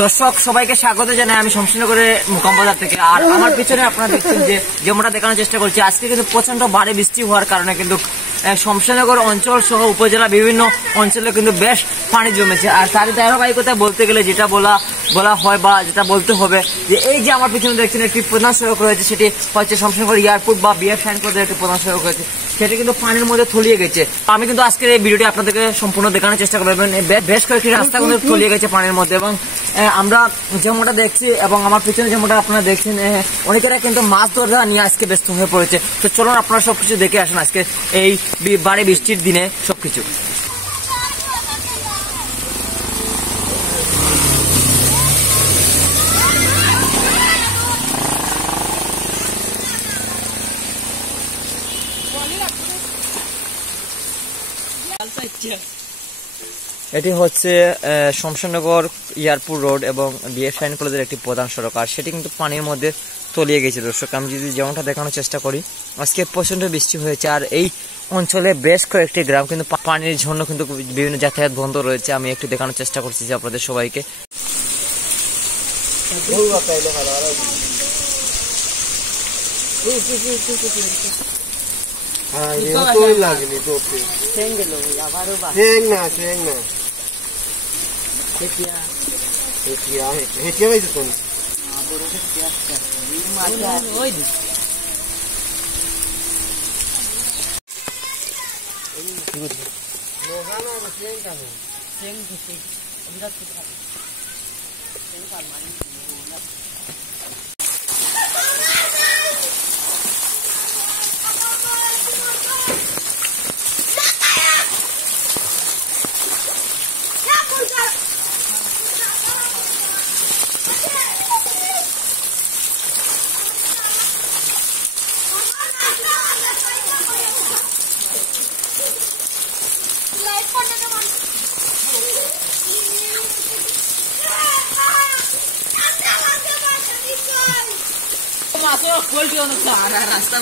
দর্শক সবাইকে স্বাগত জানাই আমি শমশেরনগরের মোকাম বাজার থেকে। আর আমার পিছনে আপনারা দেখছেন যে যেমনটা দেখানোর চেষ্টা করছি, আজকে কিন্তু প্রচন্ড ভারী বৃষ্টি হওয়ার কারণে কিন্তু শমশেরনগর অঞ্চল সহ উপজেলা বিভিন্ন অঞ্চলে কিন্তু বেশ পানি জমেছে। আর তারই ধারাবাহিকতা বলতে গেলে যেটা বলা হয় বা যেটা বলতে হবে যে এই যে আমার পিছনে দেখছেন একটি প্রধান সড়ক রয়েছে, সেটি হচ্ছে শমশেরনগর এয়ারপোর্ট বা বিএফ সাইনপোর্টের একটি প্রধান সড়ক রয়েছে, সেটি কিন্তু পানির মধ্যে তলিয়ে গেছে। আমি কিন্তু আজকের এই ভিডিওটি আপনাদেরকে সম্পূর্ণ দেখানোর চেষ্টা করবো। বেশ কয়েকটি রাস্তা কিন্তু তলিয়ে গেছে পানির মধ্যে এবং আমরা যেমনটা দেখছি এবং আমার পিছনে যেমনটা আপনারা দেখছেন, অনেকেরা কিন্তু মাছ ধরা নিয়ে আজকে ব্যস্ত হয়ে পড়েছে। তো চলুন আপনারা সবকিছু দেখে আসেন আজকে এই ভারী বৃষ্টির দিনে সবকিছু। এটি হচ্ছে শমশেরনগর এয়ারপোর্ট রোড এবং বিএফ সাইন কলেজের একটি প্রধান সড়ক, আর সেটি কিন্তু পানির মধ্যে তলিয়ে গেছে। দর্শক আমি যদি যেমনটা দেখানোর চেষ্টা করি, আজকে প্রচন্ড বৃষ্টি হয়েছে আর এই অঞ্চলে বেশ কয়েকটি গ্রাম কিন্তু পানির জন্য কিন্তু বিভিন্ন যাতায়াত বন্ধ রয়েছে। আমি একটু দেখানোর চেষ্টা করছি যে আপনাদের সবাইকে রাস্তা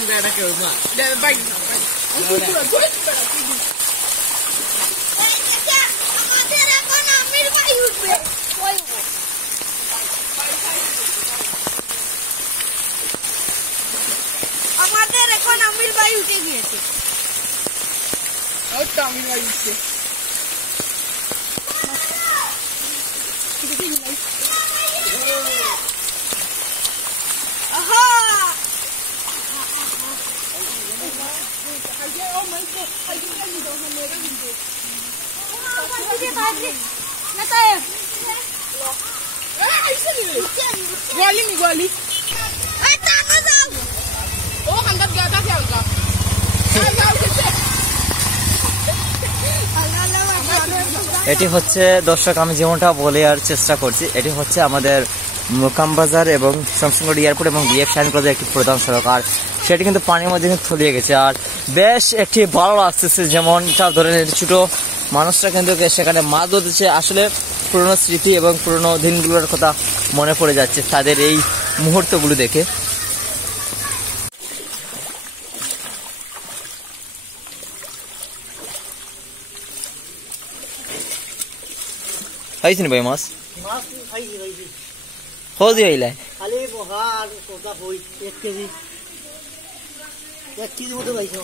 আমাদের এখন আমির ভাই উঠে গিয়েছে। আমির ভাই উঠছে। गोली এটি হচ্ছে দর্শক আমি যেমনটা বলে আর চেষ্টা করছি, এটি হচ্ছে আমাদের মোকাম বাজার এবং শমশেরনগর এয়ারপোর্ট এবং বিএফ সাইন কলেজের একটি প্রধান সড়ক, আর সেটি কিন্তু পানির মধ্যে তলিয়ে গেছে। আর বেশ একটি ভালো লাগতেছে, যেমনটা ধরেন ছোট মানুষরা কিন্তু সেখানে মাছ ধরতেছে। আসলে পুরোনো স্মৃতি এবং পুরোনো দিনগুলোর কথা মনে পড়ে যাচ্ছে তাদের এই মুহূর্তগুলো দেখে। খাইছিনি ভাই মাছ? কত দিয়ে হইলাই? খালি বহা আর কোটা হই 1 কেজি মতো পাইছো।